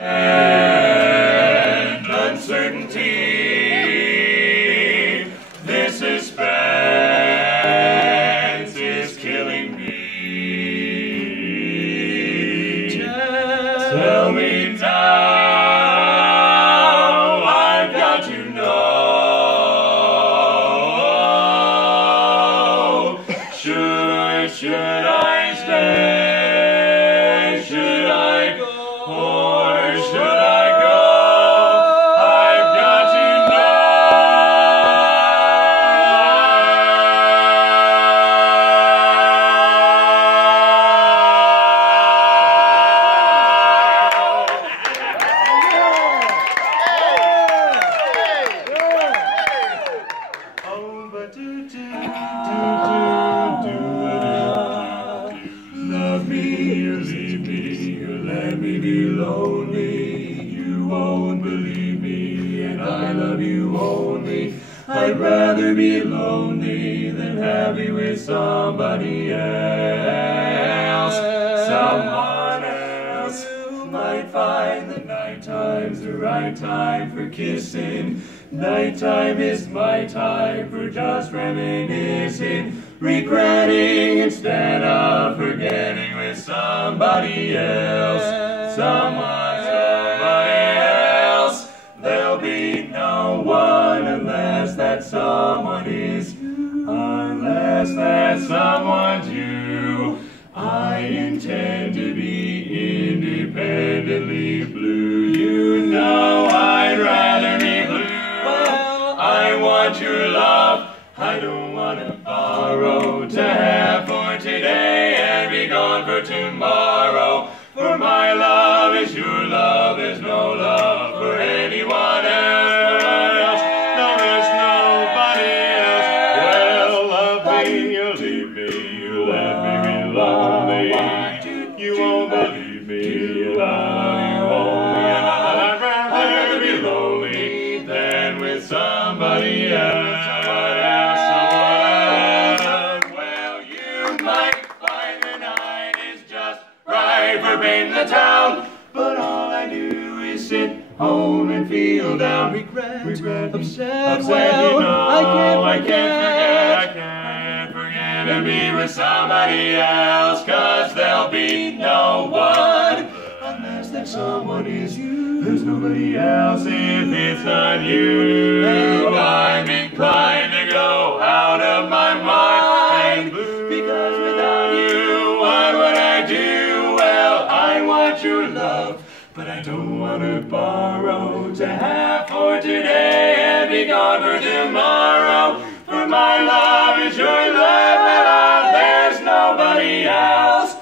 and uncertainty. This suspense is killing me. Tell me now, I've got to know. Should I stay? Should I go? Or should I go? I've got to know. Oh, but love me or leave me, or let me be lonely. You won't believe me, and I love you only. I'd rather be lonely than happy with somebody else. Someone else might find the nighttime's the right time for kissing. Nighttime is my time for just reminiscing, regretting instead of forgetting with somebody else. Somebody else. There'll be no one unless that someone is you. Unless that someone's you. I intend to be independently blue. You know I'd rather be blue. I want your love. I don't want to borrow to have for today and be gone for tomorrow. For my love is your love. There's no love for anyone else. No, there's nobody else. Well, love me, you'll leave me. You let me be lonely. You won't believe me. You love you only. And I'd rather be lonely than with somebody else. In the town, but all I do is sit home and feel down. Regret, upset, well, you know, I can't forget to be with somebody else, 'cause there'll be no one unless that someone is you. There's nobody else if it's not you. I'm inclined to go out of my mind, because without you, what would I do? I want your love, but I don't want to borrow to have for today and be gone for tomorrow. For my love is your love, and there's nobody else.